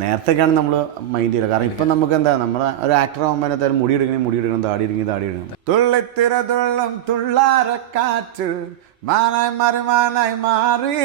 നേരത്തെയൊക്കെയാണ് നമ്മൾ മൈൻഡ് ചെയ്യില്ല. കാരണം ഇപ്പം നമുക്ക് എന്താ നമ്മുടെ ഒരു ആക്ടർ ആകുമ്പോൾ എന്തായാലും മുടി എടുക്കണം, താടി എടുക്കണം. തുള്ളിത്തിര തുള്ളം തുള്ളാരക്കാറ്റ് മാനായി മാറി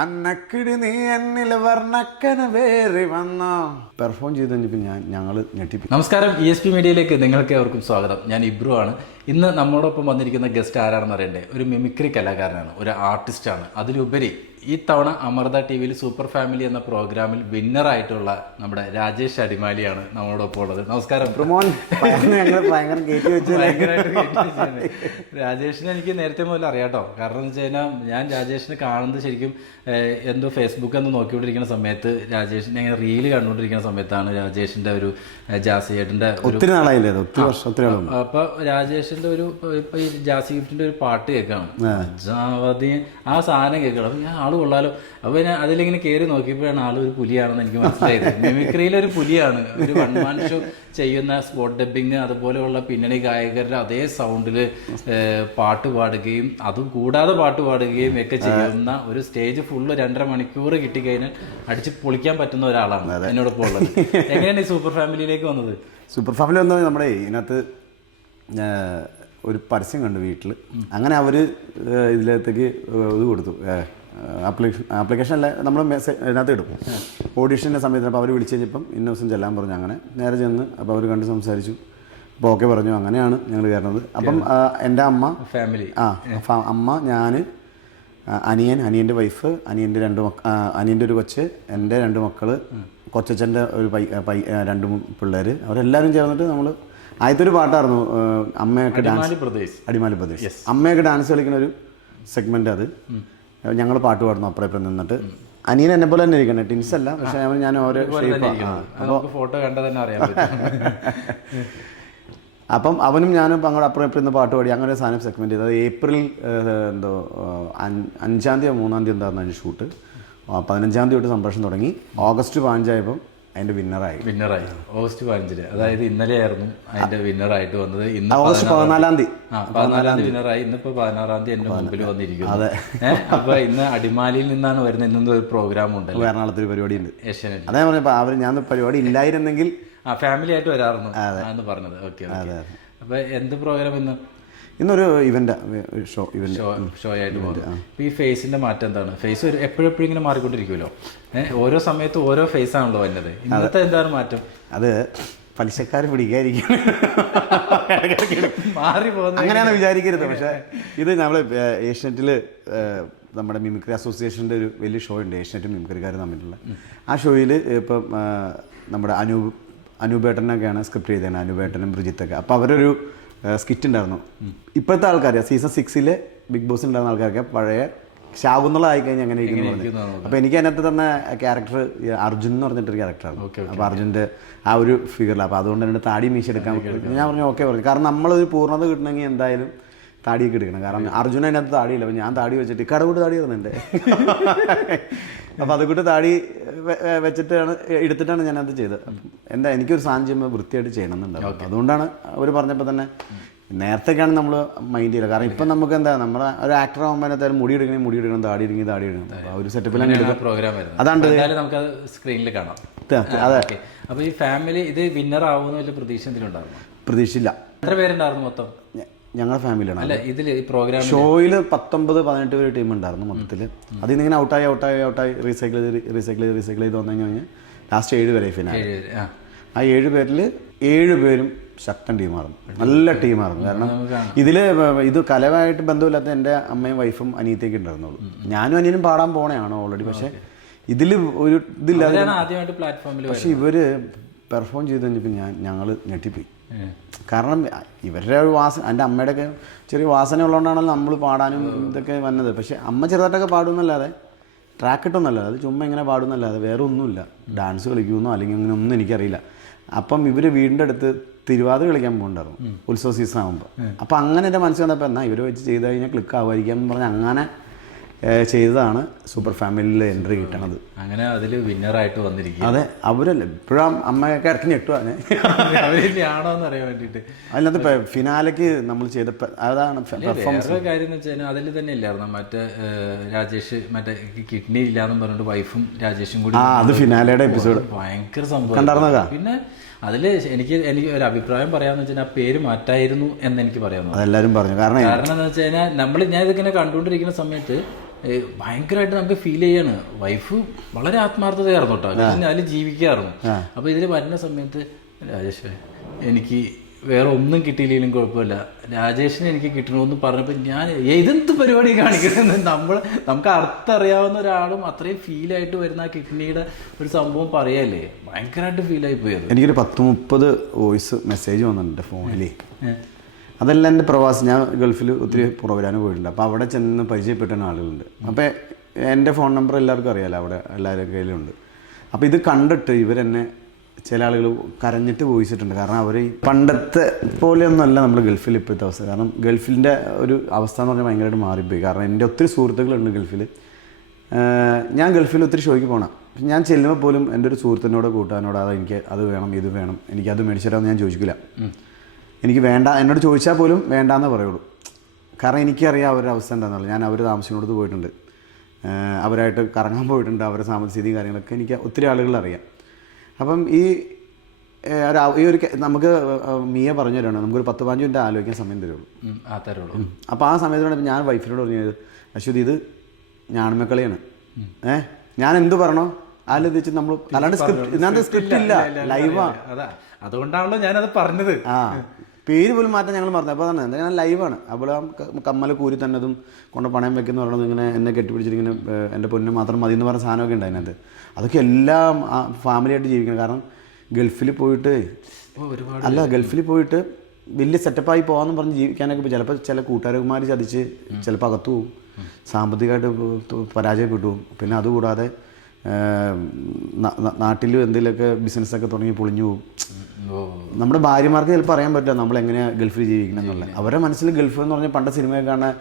അന്നക്കിടി നീ എന്നിൽ വർണ്ണക്കന വേറി വന്നോ പെർഫോം ചെയ്ത് കഴിഞ്ഞപ്പോൾ ഞങ്ങൾ ഞെട്ടിപ്പോയി. നമസ്കാരം, ESP മീഡിയയിലേക്ക് നിങ്ങൾക്ക് ഏവർക്കും സ്വാഗതം. ഞാൻ ഇബ്രു ആണ്. ഇന്ന് നമ്മളോടൊപ്പം വന്നിരിക്കുന്ന ഗസ്റ്റ് ആരാണെന്ന് അറിയണ്ടേ? ഒരു മിമിക്രി കലാകാരനാണ്, ഒരു ആർട്ടിസ്റ്റാണ്. അതിലുപരി ഈ തവണ അമൃത TV സൂപ്പർ ഫാമിലി എന്ന പ്രോഗ്രാമിൽ വിന്നറായിട്ടുള്ള നമ്മുടെ രാജേഷ് അടിമാലിയാണ് നമ്മളോടൊപ്പം ഉള്ളത്. നമസ്കാരം. രാജേഷിനെ എനിക്ക് നേരത്തെ മുതൽ അറിയാട്ടോ. കാരണം എന്ന് വെച്ച് കഴിഞ്ഞാൽ ഞാൻ രാജേഷിനെ കാണുന്നത് ശരിക്കും എന്തോ ഫേസ്ബുക്ക് എന്ന് നോക്കിക്കൊണ്ടിരിക്കുന്ന സമയത്ത് രാജേഷിനെ ഇങ്ങനെ റീല് കണ്ടുകൊണ്ടിരിക്കുന്ന സമയത്താണ് രാജേഷിന്റെ ഒരു ജാസി ചേട്ടന്റെ ഒത്തിരി നാളായില്ലേ, അപ്പൊ രാജേഷിന്റെ ഒരു ഇപ്പൊ ഈ ജാസി ഗിഫ്റ്റിന്റെ ഒരു പാട്ട് കേൾക്കണം, ആ സാധനം കേൾക്കണം. അപ്പൊ ഞാൻ ആള് കൊള്ളാലോ. അപ്പൊ ഞാൻ അതിലിങ്ങനെ കയറി നോക്കിയപ്പോഴാണ് ആള് ഒരു പുലിയാണെന്ന് എനിക്ക് മനസ്സിലായത്. മിമിക്രിയിലെ ഒരു പുലിയാണ്. ഒരു വൺ മാൻ ഷോ ചെയ്യുന്ന സ്പോട്ട് ഡബിങ്, അതുപോലെയുള്ള പിന്നണി ഗായകരുടെ അതേ സൗണ്ടില് പാട്ട് പാടുകയും അതും കൂടാതെ പാട്ട് പാടുകയും ഒക്കെ ചെയ്യുന്ന ഒരു സ്റ്റേജ് ഫുള്ള് 2.5 മണിക്കൂർ കിട്ടിക്കഴിഞ്ഞാൽ അടിച്ച് പൊളിക്കാൻ പറ്റുന്ന ഒരാളാണ് എന്നോടൊപ്പം ഉള്ളത്. എങ്ങനെയാണ് ഈ സൂപ്പർ ഫാമിലിയിലേക്ക് വന്നത്? സൂപ്പർ ഫാമിലി വന്നത് നമ്മുടെ ഇതിനകത്ത് ഒരു പരസ്യം കണ്ടു വീട്ടിൽ. അങ്ങനെ അവർ ഇതിലേക്ക് ഇത് കൊടുത്തു, ആപ്ലിക്കേഷൻ അല്ല, നമ്മൾ ഇതിനകത്ത് ഇടും. ഓഡീഷൻ്റെ സമയത്ത് അപ്പോൾ അവർ വിളിച്ചു കഴിഞ്ഞപ്പം ഇന്ന ദിവസം ചെല്ലാൻ പറഞ്ഞു. അങ്ങനെ നേരെ ചെന്ന് അപ്പോൾ അവർ കണ്ട് സംസാരിച്ചു. അപ്പോൾ ഓക്കെ പറഞ്ഞു. അങ്ങനെയാണ് ഞങ്ങൾ കയറുന്നത്. അപ്പം എൻ്റെ അമ്മ ഫാമിലി, അമ്മ, ഞാൻ, അനിയൻ്റെ വൈഫ്, അനിയൻ്റെ ഒരു കൊച്ച്, എൻ്റെ 2 മക്കൾ, കൊച്ചച്ഛൻ്റെ ഒരു 2 പിള്ളേർ, അവരെല്ലാവരും ചേർന്നിട്ട് നമ്മൾ ആദ്യത്തെ ഒരു പാട്ടായിരുന്നു അമ്മയൊക്കെ ഡാൻസ്, അടിമാലി പ്രദേശ് അമ്മയൊക്കെ ഡാൻസ് കളിക്കുന്ന ഒരു സെഗ്മെൻ്റ്. അത് ഞങ്ങൾ പാട്ട് പാടുന്നു അപ്പുറം നിന്നിട്ട്. അനിയൻ എന്നെ പോലെ തന്നെ ഇരിക്കണേ, ടിൻസ് അല്ല, പക്ഷെ ഞാൻ ഓരോ ഫോട്ടോ കണ്ടാൽ തന്നെ അറിയാം. അപ്പം അവനും ഞാനും അങ്ങോട്ട് അപ്പുറം ഇന്ന് പാട്ട് പാടി. അങ്ങനെ ഒരു സാധനം സെഗ്മെൻറ്റ് ചെയ്തത് ഏപ്രിൽ 5-ാം തീയതി 3-ാം തീയതി എന്തായിരുന്നു അതിന് ഷൂട്ട്. 15-ാം തീയതി തൊട്ട് സംപ്രേഷണം തുടങ്ങി. ഓഗസ്റ്റ് 15 അതിന്റെ വിന്നറായി. ഓഗസ്റ്റ് 15, അതായത് ഇന്നലെ ആയിരുന്നു അതിന്റെ വിന്നറായിട്ട് വന്നത്. ഇന്ന് ഓഗസ്റ്റ് 14-ാം തീയതി വിന്നറായി. ഇന്നിപ്പോ 16-ാം തീയതി എന്റെ മുമ്പിൽ വന്നിരിക്കുന്നു. അപ്പൊ ഇന്ന് അടിമാലിയിൽ നിന്നാണ് വരുന്നത്. ഇന്നൊന്നും ഒരു പ്രോഗ്രാം ഉണ്ട്, എറണാകുളത്ത് ഒരു പരിപാടി ഉണ്ട്, ഏഷ്യാനെറ്റ്. അതേ പറഞ്ഞപ്പോ ഞാൻ പരിപാടി ഇല്ലായിരുന്നെങ്കിൽ ഫാമിലി ആയിട്ട് വരാറുണ്ട് എന്ന് പറഞ്ഞത്. ഓക്കെ, അപ്പൊ എന്ത് പ്രോഗ്രാം ഇന്നൊരു ഇവന്റ് ഷോ ആയിട്ട് പോകുന്നത്. ഇപ്പൊ ഈ ഫേസിന്റെ മാറ്റം എന്താണ്? ഫേസ് എപ്പോഴെപ്പോഴും ഇങ്ങനെ മാറിക്കൊണ്ടിരിക്കുമല്ലോ. ഓരോ സമയത്ത് ഓരോ ഫേസ് ആണല്ലോ വരുന്നത്. ഇന്നത്തെ എന്താണ് മാറ്റം? അത് പലിശക്കാർ പിടിക്കാതിരിക്കും, മാറി പോകുന്നത് അങ്ങനെയാണ് വിചാരിക്കരുത്. പക്ഷെ ഇത് നമ്മൾ ഏഷ്യാനെറ്റിൽ നമ്മുടെ മിമിക്രി അസോസിയേഷൻ്റെ ഒരു വലിയ ഷോ ഉണ്ട്, ഏഷ്യാനെറ്റും മിമിക്രിക്കാർ തമ്മിലുള്ള. ആ ഷോയിൽ ഇപ്പം നമ്മുടെ അനൂപേട്ടനൊക്കെയാണ് സ്ക്രിപ്റ്റ് ചെയ്തത്, അനൂപേട്ടനും ബ്രിജിത്തൊക്കെ. അപ്പോൾ അവരൊരു സ്കിറ്റ് ഉണ്ടായിരുന്നു. ഇപ്പോഴത്തെ ആൾക്കാർ സീസൺ 6 ബിഗ് ബോസ് ഉണ്ടായിരുന്ന ആൾക്കാരൊക്കെ പഴയ ശാകുന്നുള്ള ആയിക്കഴിഞ്ഞാൽ അങ്ങനെ ഇരിക്കുന്നു. അപ്പോൾ എനിക്ക് അതിനകത്ത് തന്നെ ക്യാരക്ടർ അർജുൻ എന്ന് പറഞ്ഞിട്ടൊരു ക്യാരക്ടറാണ്. അപ്പോൾ അർജുൻ്റെ ആ ഒരു ഫിഗറിൽ, അപ്പോൾ അതുകൊണ്ട് തന്നെ താടി മീശ എടുക്കാൻ ഞാൻ പറഞ്ഞു ഓക്കെ പറഞ്ഞു. കാരണം നമ്മളൊരു പൂർണ്ണത കിട്ടണമെങ്കിൽ എന്തായാലും താടിയൊക്കെ എടുക്കണം. കാരണം അർജുന അതിനകത്ത് താടിയില്ല. അപ്പോൾ ഞാൻ താടി വെച്ചിട്ട് കടകൂട്ട് താടി വരുന്നുണ്ട്. അപ്പോൾ അതുകൂട്ട് താടി വെച്ചിട്ടാണ് എടുത്തിട്ടാണ് ഞാനത് ചെയ്തത്. എന്താ എനിക്കൊരു സാധനം ചെയ്യുമ്പോൾ വൃത്തിയായിട്ട് ചെയ്യണമെന്നുണ്ടാവും. അതുകൊണ്ടാണ് അവർ പറഞ്ഞപ്പോൾ തന്നെ നേരത്തെയൊക്കെയാണ് നമ്മൾ മൈൻഡ് ചെയ്യില്ല. കാരണം ഇപ്പം നമുക്ക് എന്താ നമ്മുടെ ഒരു ആക്ടർ ആകുമ്പോൾ എന്തായാലും മുടി എടുക്കണം, താടി എടുക്കണം. അപ്പോൾ ഒരു സെറ്റപ്പിലാണ് പ്രോഗ്രാം. അതാണ് നമുക്ക് സ്ക്രീനിൽ കാണാം. അതെ. അപ്പോൾ ഈ ഫാമിലി ഇത് വിന്നർ ആവുമെന്ന് വലിയ പ്രതീക്ഷ എന്തെങ്കിലും ഉണ്ടായിരുന്നു? പ്രതീക്ഷയില്ല. എത്ര പേരുണ്ടായിരുന്നു മൊത്തം? ഞങ്ങളുടെ ഫാമിലിയാണ്. അല്ല, ഇതിൽ ഈ പ്രോഗ്രാം ഷോയിൽ 19-18 പേര് ടീം ഉണ്ടായിരുന്നു മൊത്തത്തിൽ. അതിൽ നിന്ന് ഇങ്ങനെ ഔട്ടായി റീസൈക്കിൾ ചെയ്ത് വന്നു കഴിഞ്ഞാൽ ലാസ്റ്റ് 7 പേരെ ഫിനാലെ. ആ 7 പേരിൽ 7 പേരും ശക്തൻ ടീമായിരുന്നു, നല്ല ടീമായിരുന്നു. കാരണം ഇത് കലമായിട്ട് ബന്ധമില്ലാത്ത എൻ്റെ അമ്മയും വൈഫും അനിയത്തേക്ക് ഉണ്ടായിരുന്നുള്ളൂ. ഞാനും അനിയനും പാടാൻ പോണേയാണ് ഓൾറെഡി. പക്ഷേ ഇതിൽ ഒരു ഇതില്ലാതെ ആദ്യമായിട്ട് പ്ലാറ്റ്ഫോമിൽ. പക്ഷെ ഇവര് പെർഫോം ചെയ്ത് കഴിഞ്ഞപ്പോൾ ഞങ്ങൾ ഞെട്ടിപ്പോയി. കാരണം ഇവരുടെ ഒരു എൻ്റെ അമ്മയുടെയൊക്കെ ചെറിയ വാസന ഉള്ളതുകൊണ്ടാണല്ലോ നമ്മൾ പാടാനും ഇതൊക്കെ വന്നത്. പക്ഷേ അമ്മ ചെറുതായിട്ടൊക്കെ പാടുമെന്നല്ലാതെ ട്രാക്ക് ഇട്ടൊന്നല്ലാതെ, അത് ചുമ്മാ ഇങ്ങനെ പാടുന്നല്ലാതെ വേറെ ഒന്നുമില്ല. ഡാൻസ് കളിക്കുമെന്നോ അല്ലെങ്കിൽ അങ്ങനെ ഒന്നും എനിക്കറിയില്ല. അപ്പം ഇവർ വീടിൻ്റെ അടുത്ത് തിരുവാതിര കളിക്കാൻ പോകുന്നുണ്ടായിരുന്നു ഉത്സവ സീസൺ ആകുമ്പോൾ. അപ്പം അങ്ങനെ എൻ്റെ മനസ്സിൽ വന്നപ്പോൾ എന്നാൽ ഇവർ വെച്ച് ചെയ്ത് കഴിഞ്ഞാൽ ക്ലിക്ക് ആവുമായിരിക്കാം എന്ന് പറഞ്ഞ് അങ്ങനെ ചെയ്തതാണ് സൂപ്പർ ഫാമിലിയിൽ എൻട്രി കിട്ടണത്. അങ്ങനെ അതിൽ വിന്നറായിട്ട് വന്നിരിക്കും. അതെ, അവരല്ല ഇപ്പോഴും അമ്മയൊക്കെ ഇറക്കി ഞെട്ടുവാണ് അവരിലാണോ എന്ന് അറിയാൻ വേണ്ടിയിട്ട്. അതിനകത്ത് ഫിനാലയ്ക്ക് നമ്മൾ ചെയ്ത അതാണ് വേറെ കാര്യം എന്ന് വെച്ചാൽ അതിൽ തന്നെ ഇല്ലായിരുന്നു മറ്റേ രാജേഷ് മറ്റേ കിഡ്നി ഇല്ലാന്ന് പറഞ്ഞിട്ട് വൈഫും രാജേഷും കൂടി അത് ഫിനാലയുടെ എപ്പിസോഡ് ഭയങ്കര സംഭവം. പിന്നെ അതിൽ എനിക്ക് ഒരു അഭിപ്രായം പറയാന്ന് വെച്ചാൽ ആ പേര് മാറ്റായിരുന്നു എന്ന് എനിക്ക് പറയാം. അതെല്ലാവരും പറഞ്ഞു. കാരണം എന്ന് വെച്ച് കഴിഞ്ഞാൽ ഞാൻ ഇതിങ്ങനെ കണ്ടുകൊണ്ടിരിക്കുന്ന സമയത്ത് ഭയങ്കരമായിട്ട് നമുക്ക് ഫീൽ ചെയ്യാണ്. വൈഫ് വളരെ ആത്മാർത്ഥതയായിരുന്നു കേട്ടോ, അതിൽ ജീവിക്കാറുണ്ട്. അപ്പോൾ ഇതിൽ വരുന്ന സമയത്ത് രാജേഷ് എനിക്ക് വേറെ ഒന്നും കിട്ടിയില്ലെങ്കിലും കുഴപ്പമില്ല, രാജേഷിന് എനിക്ക് കിട്ടണമെന്ന് പറഞ്ഞപ്പോൾ ഞാൻ ഇതെന്ത് പരിപാടി കാണിക്കുന്നത്, നമുക്ക് അർത്ഥം അറിയാവുന്ന ഒരാളും അത്രയും ഫീലായിട്ട് വരുന്ന ആ കിഡ്നിയുടെ ഒരു സംഭവം പറയല്ലേ, ഭയങ്കരമായിട്ട് ഫീലായി പോയത്. എനിക്കൊരു 10-30 വോയിസ് മെസ്സേജ് വന്നിട്ടുണ്ട് ഫോണിൽ. അതെല്ലാം എൻ്റെ പ്രവാസം, ഞാൻ ഗൾഫിൽ ഒത്തിരി പ്രോഗ്രാമിന് പോയിട്ടുണ്ട്. അപ്പോൾ അവിടെ ചെന്ന് പരിചയപ്പെട്ട ആളുകളുണ്ട്. അപ്പോൾ എൻ്റെ ഫോൺ നമ്പർ എല്ലാവർക്കും അറിയാമല്ലോ, അവിടെ എല്ലാവരുടെ കയ്യിലുണ്ട്. അപ്പോൾ ഇത് കണ്ടിട്ട് ഇവരെന്നെ ചില ആളുകൾ കരഞ്ഞിട്ട് വോയിച്ചിട്ടുണ്ട്. കാരണം അവർ പണ്ടത്തെ പോലെയൊന്നുമല്ല നമ്മൾ ഗൾഫിൽ ഇപ്പോഴത്തെ അവസ്ഥ. കാരണം ഗൾഫിൻ്റെ ഒരു അവസ്ഥ എന്ന് പറഞ്ഞാൽ ഭയങ്കരമായിട്ട് മാറിപ്പോയി. കാരണം എൻ്റെ ഒത്തിരി സുഹൃത്തുക്കളുണ്ട് ഗൾഫിൽ. ഞാൻ ഗൾഫിൽ ഒത്തിരി ഷോയ്ക്ക് പോകണം. ഞാൻ ചെല്ലുമ്പോൾ പോലും എൻ്റെ ഒരു സുഹൃത്തിനോട് കൂട്ടാനോട് എനിക്ക് അത് വേണം ഇത് വേണം എനിക്കത് മേടിച്ചിട്ടാന്ന് ഞാൻ ചോദിക്കില്ല. എനിക്ക് വേണ്ട, എന്നോട് ചോദിച്ചാൽ പോലും വേണ്ടാന്നേ പറയുള്ളൂ. കാരണം എനിക്കറിയാം അവരുടെ അവസ്ഥ എന്താണെന്നുള്ളത്. ഞാൻ അവർ താമസിക്കുന്നോടത്ത് പോയിട്ടുണ്ട്, അവരായിട്ട് കറങ്ങാൻ പോയിട്ടുണ്ട്, അവരുടെ സാമ്പത്തിക കാര്യങ്ങളൊക്കെ എനിക്ക് ഒത്തിരി ആളുകൾ അറിയാം. അപ്പം ഈ ഒരു നമുക്ക് മിയ പറഞ്ഞു തരണം, നമുക്കൊരു 10-15 മിനിറ്റ് ആലോചിക്കാൻ സമയം തരുള്ളൂ. അപ്പോൾ ആ സമയത്തോടെ ഞാൻ വൈഫിനോട് പറഞ്ഞത്, അശ്വതി ഇത് ഞാണമക്കളിയാണ്, ഞാൻ എന്ത് പറയണോ അതിൽ വെച്ച് നമ്മൾ അല്ലാണ്ട് ഇതിനകത്ത് സ്ക്രിപ്റ്റ് ഇല്ല, ലൈവാണ്. അതുകൊണ്ടാണല്ലോ ഞാനത് പറഞ്ഞത്. പേര് പോലും മാറ്റാൻ ഞങ്ങൾ മറന്നു. അപ്പോൾ തന്നെ ഞാൻ ലൈവാണ്. അവൾ കമ്മല കൂരി തന്നതും കൊണ്ട് പണയം വെക്കുന്ന പറയുന്നത് ഇങ്ങനെ എന്നെ കെട്ടിപ്പിടിച്ചിരിങ്ങനെ എൻ്റെ പൊന്നു മാത്രം മതി എന്ന് പറഞ്ഞ സാധനമൊക്കെ ഉണ്ട് അതിനകത്ത്. അതൊക്കെ എല്ലാം ഫാമിലിയായിട്ട് ജീവിക്കണം. കാരണം ഗൾഫിൽ പോയിട്ട് ഗൾഫിൽ പോയിട്ട് വലിയ സെറ്റപ്പായി പോകാമെന്ന് പറഞ്ഞ് ജീവിക്കാനൊക്കെ ചിലപ്പോൾ ചില കൂട്ടുകാരന്മാർ ചതിച്ച് ചിലപ്പോൾ അകത്തു പോവും, സാമ്പത്തികമായിട്ട് പരാജയപ്പെട്ടു പോകും. പിന്നെ അതുകൂടാതെ നാട്ടിൽ എന്തെങ്കിലുമൊക്കെ ബിസിനസ്സൊക്കെ തുടങ്ങി പൊളിഞ്ഞു പോകും. നമ്മുടെ ഭാര്യമാർക്ക് ചിലപ്പോൾ അറിയാൻ പറ്റില്ല നമ്മൾ എങ്ങനെയാണ് ഗൾഫിൽ ജീവിക്കണം എന്നുള്ളത്. അവരുടെ മനസ്സിൽ ഗൾഫ് എന്ന് പറഞ്ഞാൽ പണ്ട് സിനിമയൊക്കെ കാണാൻ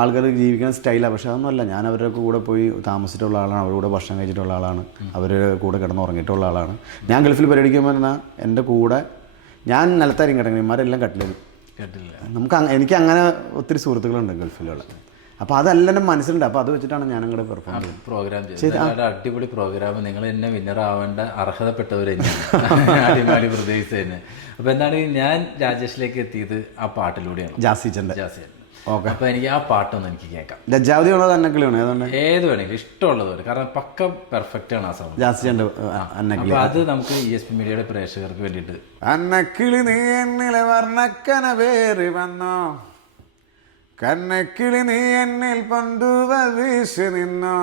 ആൾക്കാർ ജീവിക്കുന്ന സ്റ്റൈലാണ്. പക്ഷേ അതൊന്നുമല്ല. ഞാൻ അവരുടെ കൂടെ പോയി താമസിച്ചിട്ടുള്ള ആളാണ്, അവരുടെ കൂടെ ഭക്ഷണം കഴിച്ചിട്ടുള്ള ആളാണ്, അവരുടെ കൂടെ കിടന്നുറങ്ങിയിട്ടുള്ള ആളാണ്. ഞാൻ ഗൾഫിൽ പരിപാടിക്കുമ്പോൾ പറഞ്ഞാൽ എൻ്റെ കൂടെ ഞാൻ നിലത്തായിരിക്കും കിടക്കുന്നത്, ഇമാരെല്ലാം കട്ടിലും. എനിക്ക് അങ്ങനെ ഒത്തിരി സുഹൃത്തുക്കളുണ്ട് ഗൾഫിലുള്ള. അപ്പോൾ അതെല്ലാം എൻ്റെ മനസ്സിലുണ്ട്. അപ്പോൾ അത് വെച്ചിട്ടാണ് ഞാൻ അങ്ങോട്ട് പെർഫോം പ്രോഗ്രാം ചെയ്തത്. അടിപൊളി പ്രോഗ്രാം. നിങ്ങൾ എന്നെ വിന്നറാവേണ്ട അർഹതപ്പെട്ടവർ തന്നെയാണ്, അടിമാലി പ്രദേശത്ത് തന്നെ. അപ്പോൾ എന്താണ് ഞാൻ രാജേഷിലേക്ക് എത്തിയത് ആ പാട്ടിലൂടെയാണ്, ജാസിച്ചൻ്റെ. ഓക്കെ, അപ്പോൾ എനിക്ക് ആ പാട്ടൊന്ന് എനിക്ക് കേൾക്കാം. ലജ്ജാവതി ഉള്ളത് അന്നക്കിളിയാണ്, ഏത് വേണമെങ്കിലും ഇഷ്ടമുള്ളത് പോലെ, കാരണം പക്ക പെർഫെക്റ്റ് ആണ് ആ സംഭവം. ജാസിച്ചൻ്റെ അന്നക്കിളി. അപ്പോൾ അത് നമുക്ക് ESP മീഡിയയുടെ പ്രേക്ഷകർക്ക് വേണ്ടിയിട്ട്. അന്നക്കിളി നീ എന്നിലെ വർണ്ണക്കന വേറി വന്നോ, കന്നക്കിളി നീ എന്നിൽ പന്തുവ വീശി നിന്നോ,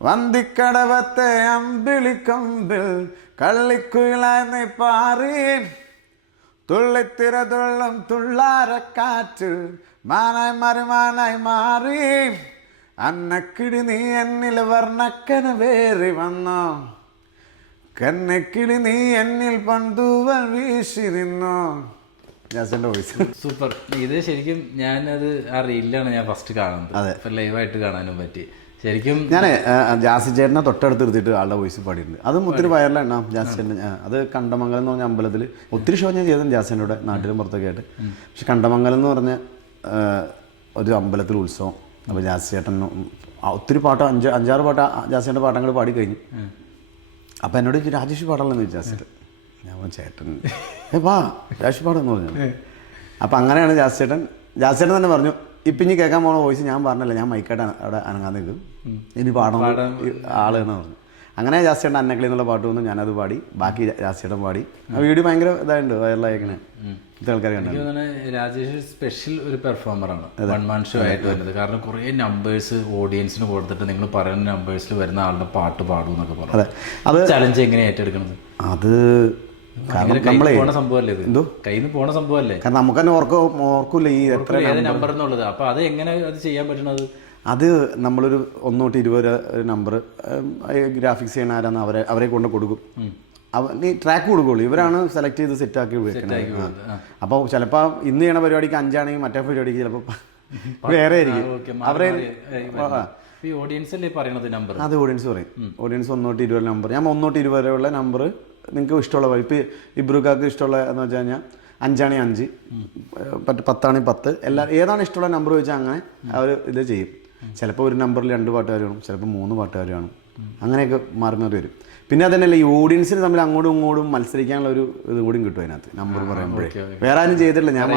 വന്തിക്കടവത്തെ അമ്പിളിക്കൊമ്പിൽ കള്ളിക്കുയിലായി നീ പാറി, തുള്ളിത്തിര തുള്ളും തുള്ളാരക്കാറ്റ് മാനായി മറിമാനായി മാറി, അന്നക്കിളി നീ എന്നിൽ വർണ്ണക്കന വേറി വന്നോ, കന്നക്കിളി നീ എന്നിൽ പന്തുവൽ വീശി നിന്നോ. സൂപ്പർ. ഇത് ശരിക്കും ഞാനത് ആ റീലിലാണ് ഞാൻ ഫസ്റ്റ് കാണുന്നത്, ലൈവായിട്ട് കാണാനും പറ്റി. ശരിക്കും ഞാൻ ജാസി ചേട്ടനെ തൊട്ടടുത്ത് എടുത്തിട്ട് ആളുടെ വോയിസ് പാടിയിട്ടുണ്ട്. അതും ഒത്തിരി വൈറലാണ് ജാസി ചേട്ടൻ. അത് കണ്ടമംഗലം എന്ന് പറഞ്ഞ അമ്പലത്തിൽ ഒത്തിരി ഷോ ഞാൻ ചെയ്തത് ജാസിൻ്റെ കൂടെ, നാട്ടിലും പുറത്തൊക്കെ ആയിട്ട്. പക്ഷെ കണ്ടമംഗലം എന്ന് പറഞ്ഞ ഒരു അമ്പലത്തിൽ ഉത്സവം. അപ്പോൾ ജാസി ചേട്ടൻ ഒത്തിരി പാട്ട് 5-6 പാട്ട് ജാസിയുടെ പാട്ടങ്ങൾ പാടി കഴിഞ്ഞു. അപ്പോൾ എന്നോട് രാജേഷ് പാടാണെന്ന് ജാസിയുടെ. ഞാൻ ചേട്ടൻ വാ രാജേഷ് പാടെന്ന് പറഞ്ഞു. അപ്പം അങ്ങനെയാണ് ജാസി ചേട്ടൻ തന്നെ പറഞ്ഞു, ഇപ്പം ഇനി കേൾക്കാൻ പോകുന്ന വോയിസ് ഞാൻ പറഞ്ഞില്ല, ഞാൻ മൈക്കായിട്ട് അവിടെ അനങ്ങാൻ നിൽക്കും, ഇനി പാടണം ആളെന്ന് പറഞ്ഞു. അങ്ങനെ ജാസിയുടെ അന്നക്കിളി എന്നുള്ള പാട്ട് വന്നു, ഞാനത് പാടി, ബാക്കി ജാസിയുടെ പാടി. ആ വീഡിയോ ഭയങ്കര ഇതായിട്ടുണ്ട്, വൈറലായിക്കണേ, ഇത്ര ആൾക്കാർ കണ്ടു. രാജേഷ് സ്പെഷ്യൽ ഒരു പെർഫോമറാണ്, വൺ മാൻ ഷോ ആയിട്ട് വരുന്നത്. കാരണം കുറേ നമ്പേഴ്സ് ഓഡിയൻസിന് കൊടുത്തിട്ട് നിങ്ങൾ പറയുന്ന നമ്പേഴ്സിൽ വരുന്ന ആളുടെ പാട്ട് പാടും എന്നൊക്കെ പറഞ്ഞു. അത് ചലഞ്ച് എങ്ങനെ ഏറ്റെടുക്കുന്നത്? അത് സംഭവല്ലേ, ഇത് കയ്യിൽ നിന്ന് പോണ സംഭവല്ലേ, കാരണം നമുക്ക് തന്നെ ഓർക്കൂല ഈ എത്ര നമ്പർ എന്നുള്ളത്. അപ്പൊ അത് എങ്ങനെ അത് ചെയ്യാൻ പറ്റണത്? അത് നമ്മളൊരു 1 തൊട്ട് 20 ഒരു നമ്പർ ഗ്രാഫിക്സ് ചെയ്യണ ആരാന്ന് അവരെ കൊണ്ട് കൊടുക്കും. നീ ട്രാക്ക് കൊടുക്കുള്ളൂ, ഇവരാണ് സെലക്ട് ചെയ്ത് സെറ്റാക്കി വെക്കുന്നത്. അപ്പോൾ ചിലപ്പോൾ ഇന്ന് ചെയ്യണ പരിപാടിക്ക് 5 ആണെങ്കിൽ മറ്റേ പരിപാടിക്ക് ചിലപ്പോൾ വേറെ ആയിരിക്കും ഓക്കെ അവരെ ഈ ഓഡിയൻസ് അല്ലേ പറയണത് നമ്പർ? അത് ഓഡിയൻസ് പറയും. ഓഡിയൻസ് 1 തൊട്ട് 20 നമ്പർ, ഞാൻ 1 തൊട്ട് 20 വരെയുള്ള നമ്പർ നിങ്ങൾക്ക് ഇഷ്ടമുള്ള പോലെ. ഇപ്പോൾ ഇബ്രുക്കാർക്ക് ഇഷ്ടമുള്ള എന്ന് വെച്ച് കഴിഞ്ഞാൽ 5 ആണെങ്കിൽ 5, 10 ആണെങ്കിൽ 10, ഏതാണ് ഇഷ്ടമുള്ള നമ്പർ വെച്ചാൽ അങ്ങനെ അവർ ഇത് ചെയ്യും. ചിലപ്പോൾ ഒരു നമ്പറിൽ 2 പാട്ടുകാർ കാണും, ചിലപ്പോൾ 3 പാട്ടുകാർ കാണും, അങ്ങനെയൊക്കെ മാറി മാറി വരും. പിന്നെ അതന്നെയല്ല ഈ ഓഡിയൻസിന് തമ്മിൽ അങ്ങോട്ടും ഇങ്ങോട്ടും മത്സരിക്കാനുള്ള ഒരു ഇത് കൂടിയും കിട്ടും അതിനകത്ത് നമ്പർ പറയുമ്പോഴേ. വേറെ ആരും ചെയ്തിട്ടില്ല, ഞാൻ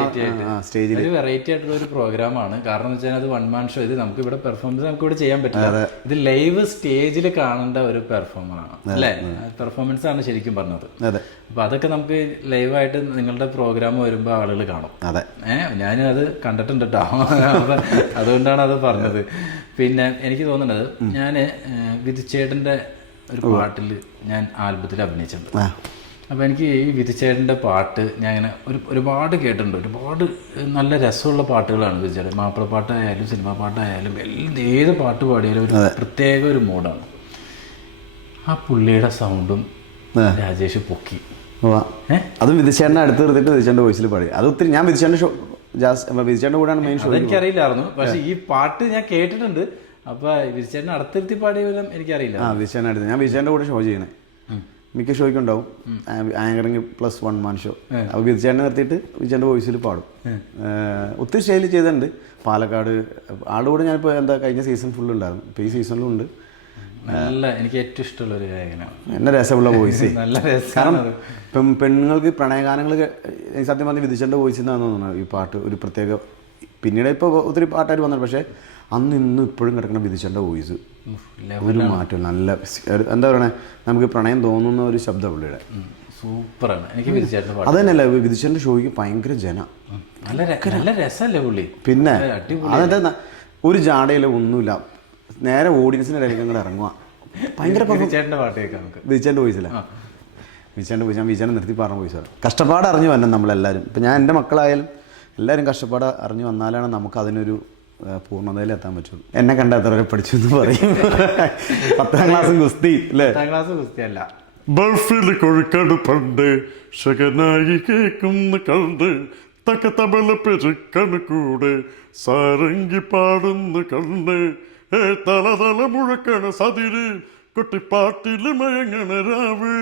സ്റ്റേജിൽ ഒരു വെറൈറ്റി ആയിട്ടുള്ള ഒരു പ്രോഗ്രാമാണ്. കാരണം എന്ന് വെച്ചാൽ അത് 1 മാൻ ഷോ. ഇത് നമുക്ക് ഇവിടെ പെർഫോമൻസ് നമുക്ക് ഇവിടെ ചെയ്യാൻ പറ്റില്ല. ഇത് ലൈവ് സ്റ്റേജിൽ കാണേണ്ട ഒരു പെർഫോമറാണ് അല്ലേ? പെർഫോമൻസ് ആണ് ശരിക്കും പറഞ്ഞത്. അതെ. അപ്പൊ അതൊക്കെ നമുക്ക് ലൈവായിട്ട് നിങ്ങളുടെ പ്രോഗ്രാം വരുമ്പോൾ ആളുകൾ കാണും. അതെ, ഞാനും അത് കണ്ടിട്ടുണ്ട് കേട്ടോ. അപ്പൊ അതുകൊണ്ടാണ് അത് പറഞ്ഞത്. പിന്നെ എനിക്ക് തോന്നുന്നത് ഞാൻ വിധിച്ചേട്ടൻ്റെ ഒരു പാട്ടിൽ ഞാൻ ആൽബത്തിൽ അഭിനയിച്ചിട്ടുണ്ട്. അപ്പോൾ എനിക്ക് ഈ വിധിച്ചേട്ടൻ്റെ പാട്ട് ഞാൻ ഇങ്ങനെ ഒരുപാട് കേട്ടിട്ടുണ്ട്. ഒരുപാട് നല്ല രസമുള്ള പാട്ടുകളാണ് വിധിച്ചേട്ടൻ. മാപ്പിളപ്പാട്ടായാലും സിനിമാ പാട്ടായാലും ഏത് പാട്ട് പാടിയാലും ഒരു പ്രത്യേക ഒരു മൂഡാണ്. ആ പുള്ളിയുടെ സൗണ്ടും രാജേഷ് പൊക്കി. അത് വിധിച്ചേട്ടനെ അടുത്ത് നിർത്തിയിട്ട് വിധിച്ചേട്ടൻ്റെ വോയിസിൽ പാടി. അത് ഒത്തിരി ഞാൻ വിധിച്ചേട്ടൻ്റെ കൂടെയാണ് മെയിൻ ഷോ. അതെനിക്കറിയില്ലായിരുന്നു, പക്ഷെ ഈ പാട്ട് ഞാൻ കേട്ടിട്ടുണ്ട്. അപ്പൊ വിധിച്ചേട്ടൻ അടുത്തിരുത്തി പാടിയ വിധം എനിക്കറിയില്ല. വിധിച്ചേട്ടൻ അടുത്ത് ഞാൻ വിധിച്ചേട്ടൻ്റെ കൂടെ ഷോ ചെയ്യണേ. മിക്ക ഷോയ്ക്ക് ഉണ്ടാവും ആങ്കറിങ് പ്ലസ് 1 മാൻ ഷോ. അപ്പോൾ വിധിച്ചേട്ടനെ നിർത്തിയിട്ട് വിധിച്ചേട്ടൻ്റെ വോയിസിൽ പാടും. ഒത്തിരി സ്റ്റൈൽ ചെയ്തിട്ടുണ്ട്. പാലക്കാട് ആളുകൂടെ ഞാനിപ്പോൾ കഴിഞ്ഞ സീസൺ ഫുള്ള് ഉണ്ടായിരുന്നു. ഇപ്പോൾ ഈ സീസണിലും ഉണ്ട്. നല്ല എനിക്ക് ഏറ്റവും ഇഷ്ടമുള്ള ഒരു ഗായകനാണ്. എന്നെ രസമുള്ള വോയിസ്. നല്ല കാരണം ഇപ്പം പെണ്ണുങ്ങൾക്ക് പ്രണയഗാനങ്ങൾ സത്യം പറഞ്ഞ് വിധിച്ചേട്ടൻ്റെ വോയിസിൽ നിന്നാണ് തോന്നുന്നത് ഈ പാട്ട് ഒരു പ്രത്യേക. പിന്നീട് ഇപ്പോൾ ഒത്തിരി പാട്ടായിട്ട് വന്നത്, പക്ഷേ അന്ന് ഇന്നും ഇപ്പോഴും കിടക്കുന്ന വിധിച്ചേട്ടൻ്റെ വോയിസ് ഒരു മാറ്റം. നല്ല എന്താ പറയണേ, നമുക്ക് പ്രണയം തോന്നുന്ന ഒരു ശബ്ദം പുള്ളിയുടെ. സൂപ്പറാണ്. എനിക്ക് വിധിച്ചേട്ടൻ്റെ പാട്ട് അത് തന്നെയല്ല, വിധിച്ചേട്ടൻ്റെ ഷോയ്ക്ക് ഭയങ്കര നല്ല രസമല്ലേ പുള്ളി. പിന്നെ അതെന്താ ഒരു ജാടയില്ല, ഒന്നുമില്ല, നേരെ ഓഡിയൻസിൻ്റെ ഇടയിലേക്ക് അങ്ങോട്ട് ഇറങ്ങുക. ഭയങ്കര വിധിച്ചേട്ടൻ്റെ പാട്ട് കേൾക്കാം നമുക്ക്. വിധിച്ചേട്ടൻ്റെ വോയിസില്ല, വിധിച്ചേട്ടൻ്റെ വോയിസ്. ഞാൻ വിധിച്ചേട്ടൻ നിർത്തി പറഞ്ഞ വോയിസാണ്. കഷ്ടപ്പാട് അറിഞ്ഞു വരണം നമ്മളെല്ലാവരും. ഇപ്പം ഞാൻ എൻ്റെ മക്കളായാലും എല്ലാവരും കഷ്ടപ്പാട് അറിഞ്ഞു വന്നാലാണ് നമുക്ക് അതിനൊരു പൂർണ്ണതയിൽ എത്താൻ പറ്റുള്ളൂ. എന്നെ കണ്ട എത്ര വരെ പഠിച്ചു എന്ന് പറയും. 10ാം ക്ലാസ് ഗുസ്തി അല്ലേ? 10ാം ക്ലാസ് ഗുസ്തി അല്ല, ബർഫിൽ കൊഴുക്കട് പണ്ട് ശകനായി കേൾക്കുന്ന കണ്ട് തക്ക തബല പെരുക്കണ് കൂടെ സാരംഗി പാടുന്ന കണ്ട് തല തല മുഴക്കണ സതിര് കുട്ടിപ്പാട്ടില് മയങ്ങണ രാവ്